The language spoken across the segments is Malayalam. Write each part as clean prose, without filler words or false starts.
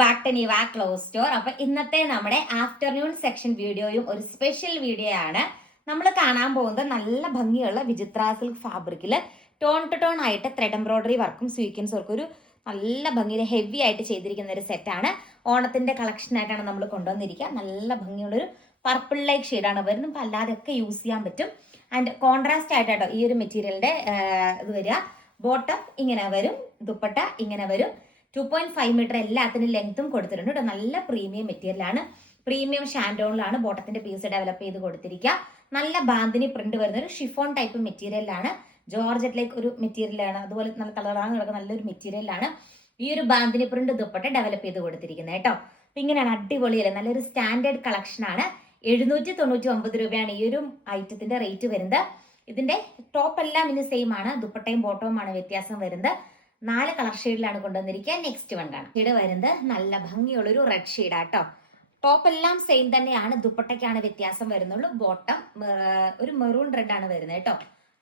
ബാക്ക് ടു നിവ ക്ലോസ് സ്റ്റോർ. അപ്പൊ ഇന്നത്തെ നമ്മുടെ ആഫ്റ്റർനൂൺ സെക്ഷൻ വീഡിയോയും ഒരു സ്പെഷ്യൽ വീഡിയോ ആണ്. നമ്മൾ കാണാൻ പോകുന്നത് നല്ല ഭംഗിയുള്ള വിചിത്ര സിൽക്ക് ഫാബ്രിക്കിൽ ടോൺ ടു ടോൺ ആയിട്ട് ത്രെഡ് എംബ്രോയിഡറി വർക്കും സ്വീക്വൻസ് വർക്കും ഒരു നല്ല ഭംഗിയിൽ ഹെവി ആയിട്ട് ചെയ്തിരിക്കുന്ന ഒരു സെറ്റാണ്. ഓണത്തിന്റെ കളക്ഷൻ ആയിട്ടാണ് നമ്മൾ കൊണ്ടുവന്നിരിക്കുക. നല്ല ഭംഗിയുള്ളൊരു പർപ്പിൾ ലൈക്ക് ഷെയ്ഡാണ് വരുന്നത്. നമുക്ക് അല്ലാതെയൊക്കെ യൂസ് ചെയ്യാൻ പറ്റും. ആൻഡ് കോൺട്രാസ്റ്റ് ആയിട്ടോ ഈ ഒരു മെറ്റീരിയലിന്റെ ഇത് വരിക. ബോട്ടം ഇങ്ങനെ വരും, ദുപ്പട്ട ഇങ്ങനെ വരും. 2.5 മീറ്റർ എല്ലാത്തിനും ലെങ്ത്തും കൊടുത്തിട്ടുണ്ട് കേട്ടോ. നല്ല പ്രീമിയം മെറ്റീരിയലാണ്. പ്രീമിയം ഷാൻഡോണിലാണ് ബോട്ടത്തിന്റെ പീസ് ഡെവലപ്പ് ചെയ്ത് കൊടുത്തിരിക്കുക. നല്ല ബാന്തിനി പ്രിന്റ് വരുന്ന ഒരു ഷിഫോൺ ടൈപ്പ് മെറ്റീരിയലാണ്. ജോർജറ്റിലേക്ക് ഒരു മെറ്റീരിയലാണ്. അതുപോലെ നല്ല കളറാണ് കിടക്കുന്ന നല്ലൊരു മെറ്റീരിയലാണ്. ഈ ഒരു ബാന്തിനി പ്രിന്റ് ദുപ്പട്ട ഡെവലപ്പ് ചെയ്ത് കൊടുത്തിരിക്കുന്നത് കേട്ടോ. അപ്പൊ ഇങ്ങനെയാണ്, അടിപൊളിയല്ലേ, നല്ലൊരു സ്റ്റാൻഡേർഡ് കളക്ഷൻ ആണ്. 799 രൂപയാണ് ഈ ഒരു ഐറ്റത്തിന്റെ റേറ്റ് വരുന്നത്. ഇതിന്റെ ടോപ്പ് എല്ലാം ഇനി സെയിം ആണ്, ദുപ്പട്ടയും ബോട്ടവും ആണ് വ്യത്യാസം വരുന്നത്. 4 കളർ ഷെയ്ഡിലാണ് കൊണ്ടുവന്നിരിക്കുക. നെക്സ്റ്റ് വൺ കാണാം. ഷെയ്ഡ് വരുന്നത് നല്ല ഭംഗിയുള്ളൊരു റെഡ് ഷെയ്ഡാട്ടോ. ടോപ്പ് എല്ലാം സെയിം തന്നെയാണ്, ദുപ്പട്ടയ്ക്കാണ് വ്യത്യാസം വരുന്നുള്ളൂ. ബോട്ടം ഒരു മെറൂൺ റെഡ് ആണ് വരുന്നത് കേട്ടോ.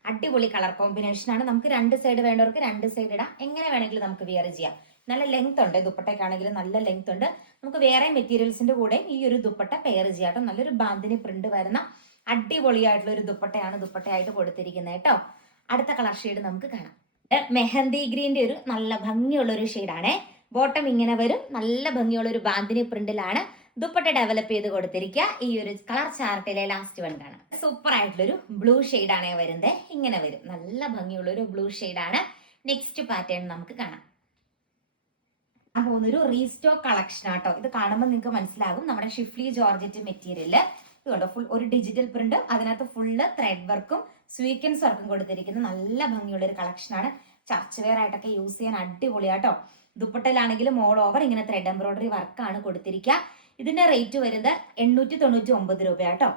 അടിപൊളി കളർ കോമ്പിനേഷൻ ആണ്. നമുക്ക് 2 സൈഡ് വേണ്ടവർക്ക് 2 സൈഡ് ഇടാം. എങ്ങനെ വേണമെങ്കിലും നമുക്ക് വിയർ ചെയ്യാം. നല്ല ലെങ്ത് ഉണ്ട്, ദുപ്പട്ടയ്ക്കാണെങ്കിലും നല്ല ലെങ്ത് ഉണ്ട്. നമുക്ക് വേറെ മെറ്റീരിയൽസിന്റെ കൂടെ ഈ ഒരു ദുപ്പട്ട പെയർ ചെയ്യാം കേട്ടോ. നല്ലൊരു ബാന്തിനി പ്രിന്റ് വരുന്ന അടിപൊളിയായിട്ടുള്ള ഒരു ദുപ്പട്ടയാണ് ദുപ്പട്ടയായിട്ട് കൊടുത്തിരിക്കുന്നത് കേട്ടോ. അടുത്ത കളർ ഷെയ്ഡ് നമുക്ക് കാണാം. മെഹന്തി ഗ്രീന്റെ ഒരു നല്ല ഭംഗിയുള്ള ഒരു ഷെയ്ഡാണ്. ബോട്ടം ഇങ്ങനെ വരും, നല്ല ഭംഗിയുള്ള ഒരു ബാന്തിനി പ്രിന്റിലാണ് ദുപ്പട്ട ഡെവലപ്പ് ചെയ്ത് കൊടുത്തിരിക്കുക. ഈ ഒരു കളർ ചാർട്ടിലെ ലാസ്റ്റ് വൺ കാണാം. സൂപ്പർ ആയിട്ടുള്ളൊരു ബ്ലൂ ഷെയ്ഡാണ് വരുന്നത്. ഇങ്ങനെ വരും, നല്ല ഭംഗിയുള്ള ഒരു ബ്ലൂ ഷെയ്ഡാണ്. നെക്സ്റ്റ് പാറ്റേൺ നമുക്ക് കാണാം. പോകുന്നൊരു റീസ്റ്റോക്ക് കളക്ഷൻ ആട്ടോ. ഇത് കാണുമ്പോൾ നിങ്ങൾക്ക് മനസ്സിലാകും നമ്മുടെ ഷിഫ്ലി ജോർജറ്റ് മെറ്റീരിയല്. ഇതുകൊണ്ട് ഫുൾ ഒരു ഡിജിറ്റൽ പ്രിന്റും അതിനകത്ത് ഫുള്ള് ത്രെഡ് വർക്കും സ്വീക്വൻസ് വർക്കും കൊടുത്തിരിക്കുന്ന നല്ല ഭംഗിയുള്ള ഒരു കളക്ഷനാണ്. ചർച്ച് വെയർ ആയിട്ടൊക്കെ യൂസ് ചെയ്യാൻ അടിപൊളിയാട്ടോ. ദുപ്പട്ടയിലാണെങ്കിലും ഓൾ ഓവർ ഇങ്ങനെ ത്രെഡ് എംബ്രോയിഡറി വർക്കാണ് കൊടുത്തിരിക്കുക. ഇതിന്റെ റേറ്റ് വരുന്നത് 899 രൂപയാട്ടോ.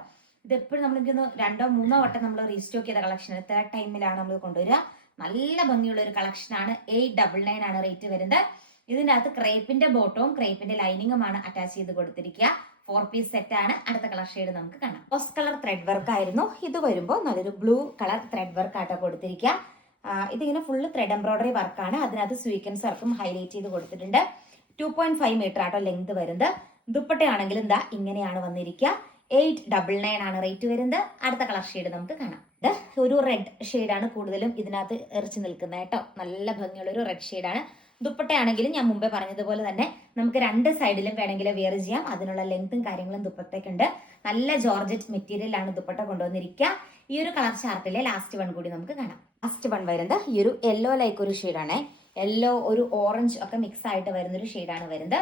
ഇത് എപ്പോഴും നമ്മളിങ്ങനെ 2 or 3 വട്ടം നമ്മൾ റീസ്റ്റോക്ക് ചെയ്ത കളക്ഷൻ, തേർഡ് ടൈമിലാണ് നമ്മൾ കൊണ്ടുവരിക. നല്ല ഭംഗിയുള്ള ഒരു കളക്ഷനാണ്. 899 ആണ് റേറ്റ് വരുന്നത്. ഇതിന്റെ അകത്ത് ക്രേപ്പിന്റെ ബോട്ടവും ക്രേപ്പിന്റെ ലൈനിങ്ങുമാണ് അറ്റാച്ച് ചെയ്ത് കൊടുത്തിരിക്കുക. 4 പീസ് സെറ്റ് ആണ്. അടുത്ത കളർ ഷെയ്ഡ് നമുക്ക് കാണാം. റോസ് കളർ ത്രെഡ് വർക്ക് ആയിരുന്നു. ഇത് വരുമ്പോൾ നല്ലൊരു ബ്ലൂ കളർ ത്രെഡ് വർക്ക് ആട്ടോ കൊടുത്തിരിക്കുക. ഇതിങ്ങനെ ഫുള്ള് ത്രെഡ് എംബ്രോയിഡറി വർക്കാണ്. അതിനകത്ത് സ്വീക്വൻസ് വർക്കും ഹൈലൈറ്റ് ചെയ്ത് കൊടുത്തിട്ടുണ്ട്. 2.5 മീറ്റർ ആട്ടോ ലെങ്ത് വരുന്നത്. ദുപ്പട്ടയാണെങ്കിലും എന്താ ഇങ്ങനെയാണ് വന്നിരിക്കുക. 899 ആണ് റേറ്റ് വരുന്നത്. അടുത്ത കളർ ഷെയ്ഡ് നമുക്ക് കാണാം. ഇത് ഒരു റെഡ് ഷെയ്ഡാണ് കൂടുതലും ഇതിനകത്ത് എറിച്ച് നിൽക്കുന്നത് കേട്ടോ. നല്ല ഭംഗിയുള്ള ഒരു റെഡ് ഷെയ്ഡാണ്. ദുപ്പട്ടയാണെങ്കിലും ഞാൻ മുമ്പേ പറഞ്ഞതുപോലെ തന്നെ നമുക്ക് 2 സൈഡിലും വേണമെങ്കിൽ വെയർ ചെയ്യാം. അതിനുള്ള ലെങ്ത്തും കാര്യങ്ങളും ദുപ്പട്ടയ്ക്കുണ്ട്. നല്ല ജോർജറ്റ് മെറ്റീരിയലാണ് ദുപ്പട്ട കൊണ്ടുവന്നിരിക്കുക. ഈ ഒരു കളർ ചാർട്ടിലെ ലാസ്റ്റ് വൺ കൂടി നമുക്ക് കാണാം. ലാസ്റ്റ് വൺ വരുന്നത് ഈ ഒരു യെല്ലോ ലൈക്ക് ഒരു ഷെയ്ഡാണ്. യെല്ലോ ഒരു ഓറഞ്ച് ഒക്കെ മിക്സ് ആയിട്ട് വരുന്നൊരു ഷെയ്ഡാണ് വരുന്നത്.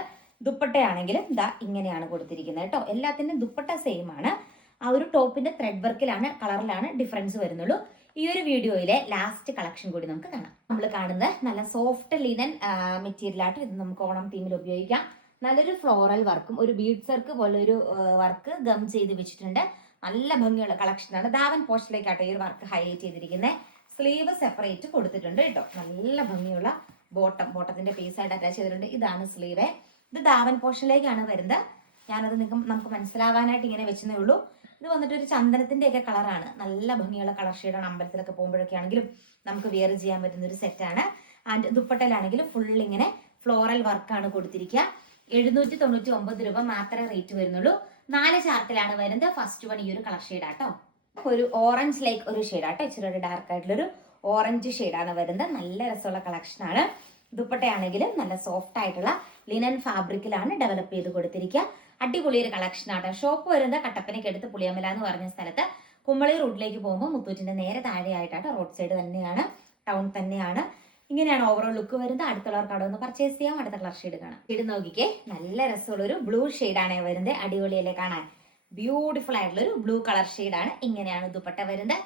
ദുപ്പട്ടയാണെങ്കിലും ഇതാ ഇങ്ങനെയാണ് കൊടുത്തിരിക്കുന്നത് കേട്ടോ. എല്ലാത്തിൻ്റെയും ദുപ്പട്ട സെയിം ആണ്. ആ ഒരു ടോപ്പിന്റെ ത്രെഡ് വർക്കിലാണ്, കളറിലാണ് ഡിഫറൻസ് വരുന്നുള്ളൂ. ഈ ഒരു വീഡിയോയിലെ ലാസ്റ്റ് കളക്ഷൻ കൂടി നമുക്ക് കാണാം. നമ്മൾ കാണുന്നത് നല്ല സോഫ്റ്റ് ലിനൻ മെറ്റീരിയൽ ആയിട്ട്. ഇത് നമുക്ക് ഓണം തീമിൽ ഉപയോഗിക്കാം. നല്ലൊരു ഫ്ലോറൽ വർക്കും ഒരു ബീഡ്സ് വർക്ക് പോലെ ഒരു വർക്ക് ഗം ചെയ്ത് വെച്ചിട്ടുണ്ട്. നല്ല ഭംഗിയുള്ള കളക്ഷനാണ്. ദാവൻ പോസ്റ്റിലേക്കാട്ടോ ഈ ഒരു വർക്ക് ഹൈലൈറ്റ് ചെയ്തിരിക്കുന്നത്. സ്ലീവ് സെപ്പറേറ്റ് കൊടുത്തിട്ടുണ്ട് കേട്ടോ. നല്ല ഭംഗിയുള്ള ബോട്ടത്തിന്റെ പീസായിട്ട് അറ്റാച്ച് ചെയ്തിട്ടുണ്ട്. ഇതാണ് സ്ലീവ്. ഇത് ദാവൻ പോർഷനിലേക്കാണ് വരുന്നത്. ഞാനത് നമുക്ക് മനസ്സിലാവാനായിട്ട് ഇങ്ങനെ വെച്ചതേ ഉള്ളൂ. ഇത് വന്നിട്ട് ഒരു ചന്ദനത്തിന്റെ ഒക്കെ കളറാണ്. നല്ല ഭംഗിയുള്ള കളർ ഷെയ്ഡാണ്. അമ്പലത്തിലൊക്കെ പോകുമ്പോഴൊക്കെ ആണെങ്കിലും നമുക്ക് വെയർ ചെയ്യാൻ പറ്റുന്ന ഒരു സെറ്റാണ്. ആൻഡ് ദുപ്പട്ടയിലാണെങ്കിലും ഫുൾ ഇങ്ങനെ ഫ്ലോറൽ വർക്കാണ് കൊടുത്തിരിക്കുക. 799 രൂപ മാത്രമേ റേറ്റ് വരുന്നുള്ളൂ. 4 ചാർട്ടിലാണ് വരുന്നത്. ഫസ്റ്റ് വൺ ഈ ഒരു കളർ ഷെയ്ഡാട്ടോ. ഒരു ഓറഞ്ച് ലൈക്ക് ഒരു ഷെയ്ഡാട്ടോ. ഇച്ചിരി ഒരു ഡാർക്ക് ആയിട്ടുള്ളൊരു ഓറഞ്ച് ഷെയ്ഡാണ് വരുന്നത്. നല്ല രസമുള്ള കളക്ഷനാണ്. ദുപ്പട്ടയാണെങ്കിലും നല്ല സോഫ്റ്റ് ആയിട്ടുള്ള ലിനൻ ഫാബ്രിക്കിലാണ് ഡെവലപ്പ് ചെയ്ത് കൊടുത്തിരിക്കുക. അടിപൊളി ഒരു കളക്ഷൻ ആണ്. ഷോപ്പ് വരുന്നത് കട്ടപ്പനയ്ക്ക് അടുത്ത് പുളിയമല എന്ന് പറഞ്ഞ സ്ഥലത്ത്. കുമ്മളി റൂട്ടിലേക്ക് പോകുമ്പോൾ മുത്തൂറ്റിന്റെ നേരെ താഴെയായിട്ടാണ്. റോഡ് സൈഡ് തന്നെയാണ്, ടൗൺ തന്നെയാണ്. ഇങ്ങനെയാണ് ഓവറോൾ ലുക്ക് വരുന്നത്. അടുത്തുള്ളവർക്ക് അവിടെ ഒന്ന് പർച്ചേസ് ചെയ്യാം. അടുത്ത കളർ ഷെയ്ഡ് കാണാം. ഷെയ്ഡ് നോക്കിക്കേ, നല്ല രസമുള്ള ഒരു ബ്ലൂ ഷെയ്ഡാണ് വരുന്നത്. അടിപൊളിയല്ലേ കാണാൻ. ബ്യൂട്ടിഫുൾ ആയിട്ടുള്ള ഒരു ബ്ലൂ കളർ ഷെയ്ഡാണ്. ഇങ്ങനെയാണ് ദുപ്പട്ട വരുന്നത്.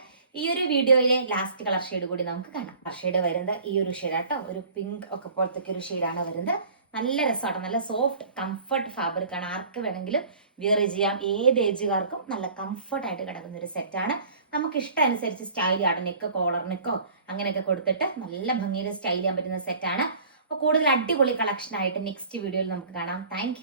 ഈ ഒരു വീഡിയോയിലെ ലാസ്റ്റ് കളർ ഷെയ്ഡ് കൂടി നമുക്ക് കാണാം. കളർ ഷെയ്ഡ് വരുന്നത് ഈ ഒരു ഷെയ്ഡാട്ടോ. ഒരു പിങ്ക് ഒക്കെ പോലത്തെ ഒരു ഷെയ്ഡാണ് വരുന്നത്. നല്ല രസമാണ്. നല്ല സോഫ്റ്റ് കംഫർട്ട് ഫാബ്രിക് ആണ്. ആർക്ക് വേണമെങ്കിലും വിയർ ചെയ്യാം. ഏത് ഏജുകാർക്കും നല്ല കംഫർട്ട് ആയിട്ട് കിടക്കുന്ന ഒരു സെറ്റാണ്. നമുക്ക് ഇഷ്ടം അനുസരിച്ച് സ്റ്റൈൽ ചെയ്യാം. നെക്ക്, കോളർ നെക്കോ അങ്ങനെയൊക്കെ കൊടുത്തിട്ട് നല്ല ഭംഗിയിൽ സ്റ്റൈൽ ചെയ്യാൻ പറ്റുന്ന സെറ്റാണ്. അപ്പോൾ കൂടുതൽ അടിപൊളി കളക്ഷൻ ആയിട്ട് നെക്സ്റ്റ് വീഡിയോയിൽ നമുക്ക് കാണാം. താങ്ക്